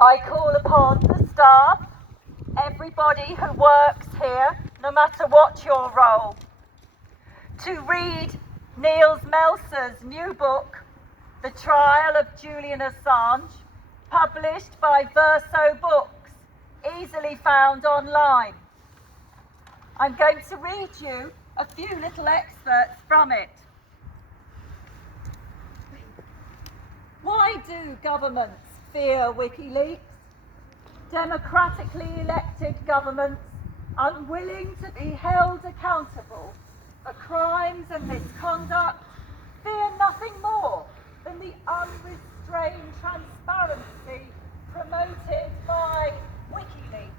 I call upon the staff, everybody who works here, no matter what your role, to read Nils Melzer's new book, The Trial of Julian Assange, published by Verso Books, easily found online. I'm going to read you a few little excerpts from it. Why do governments fear WikiLeaks? Democratically elected governments, unwilling to be held accountable for crimes and misconduct, fear nothing more than the unrestrained transparency promoted by WikiLeaks.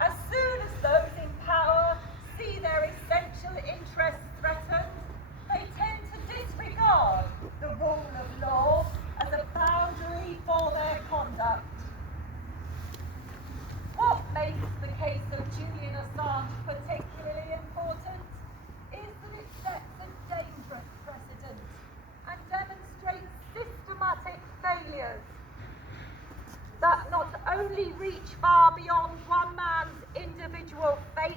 As soon as those in power see their essential interests threatened, they tend to disregard the rule of law as a boundary for their conduct. What makes the case of Julian Assange particularly important is that it sets a dangerous precedent and demonstrates systematic failures that not only reach far beyond one man's individual fate,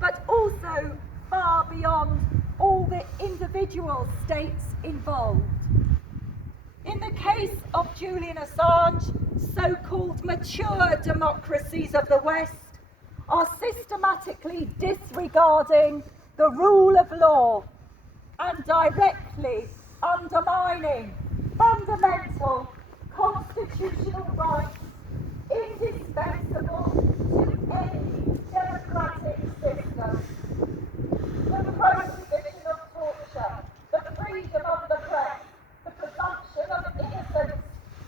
but also far beyond all the individual states involved. In the case of Julian Assange, so-called mature democracies of the West are systematically disregarding the rule of law and directly undermining fundamental constitutional rights indispensable to any democratic system. The prohibition of torture, the freedom of the press, the presumption of innocence,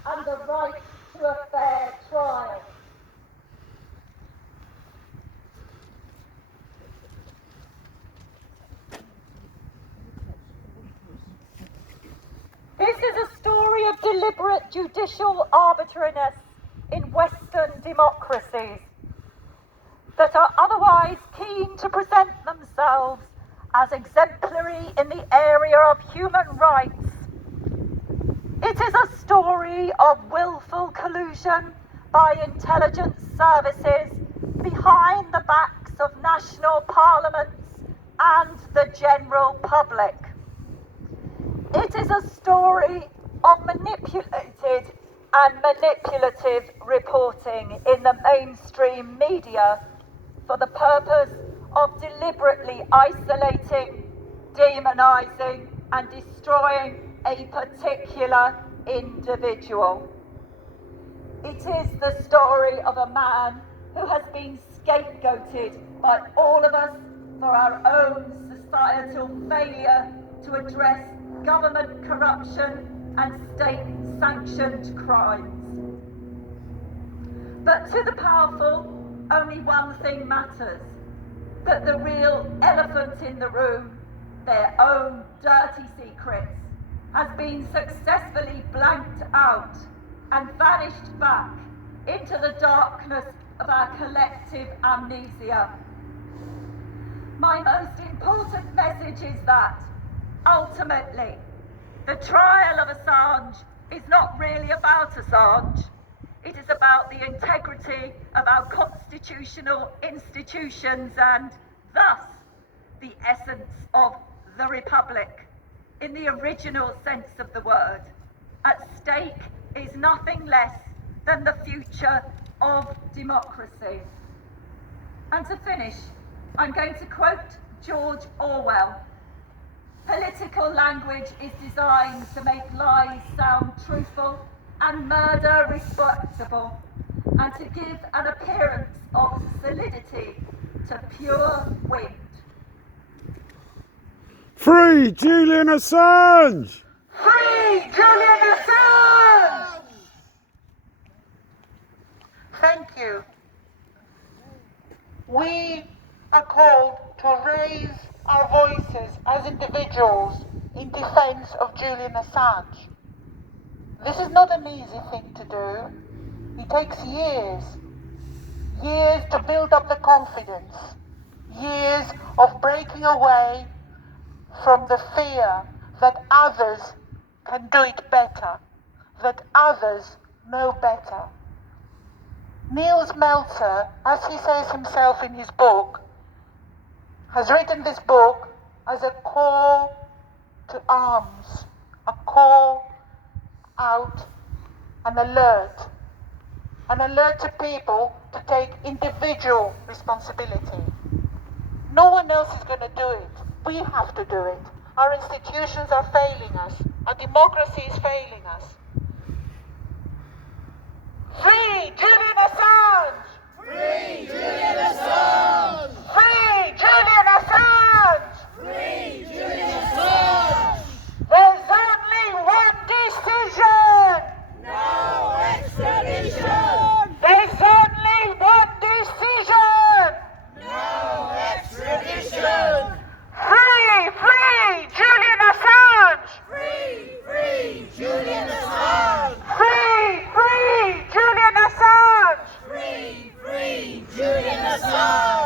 and the right to a fair trial. This is a story of deliberate judicial arbitrariness in Western democracies that are otherwise keen to present themselves as exemplary in the area of human rights. It is a story of willful collusion by intelligence services behind the backs of national parliaments and the general public. It is a story of manipulated and manipulative reporting in the mainstream media for the purpose of deliberately isolating, demonising and destroying a particular individual. It is the story of a man who has been scapegoated by all of us for our own societal failure to address government corruption and state-sanctioned crimes. But to the powerful, only one thing matters: that the real elephant in the room, their own dirty secrets, has been successfully blanked out and vanished back into the darkness of our collective amnesia. My most important message is that, ultimately, the trial of Assange is not really about Assange. It is about the integrity of our constitutional institutions and, thus, the essence of the Republic, in the original sense of the word. At stake is nothing less than the future of democracy. And to finish, I'm going to quote George Orwell. Political language is designed to make lies sound truthful and murder respectable, and to give an appearance of solidity to pure wind. Free Julian Assange! Free Julian Assange! Thank you. We are called to raise our voices as individuals in defense of Julian Assange. This is not an easy thing to do. It takes years to build up the confidence, years of breaking away from the fear that others can do it better, that others know better. Nils Melzer, as he says himself in his book, has written this book as a call to arms, a call out, an alert to people to take individual responsibility. No one else is going to do it. We have to do it. Our institutions are failing us. Our democracy is failing us. Free Julian Assange! Free Julian Assange! Free Julian Assange! Free Julian Assange! There's only one decision! No extradition! There's only one decision! No extradition! Free Julian Assange! Free Julian Assange! Free Julian Assange! Free Julian Assange!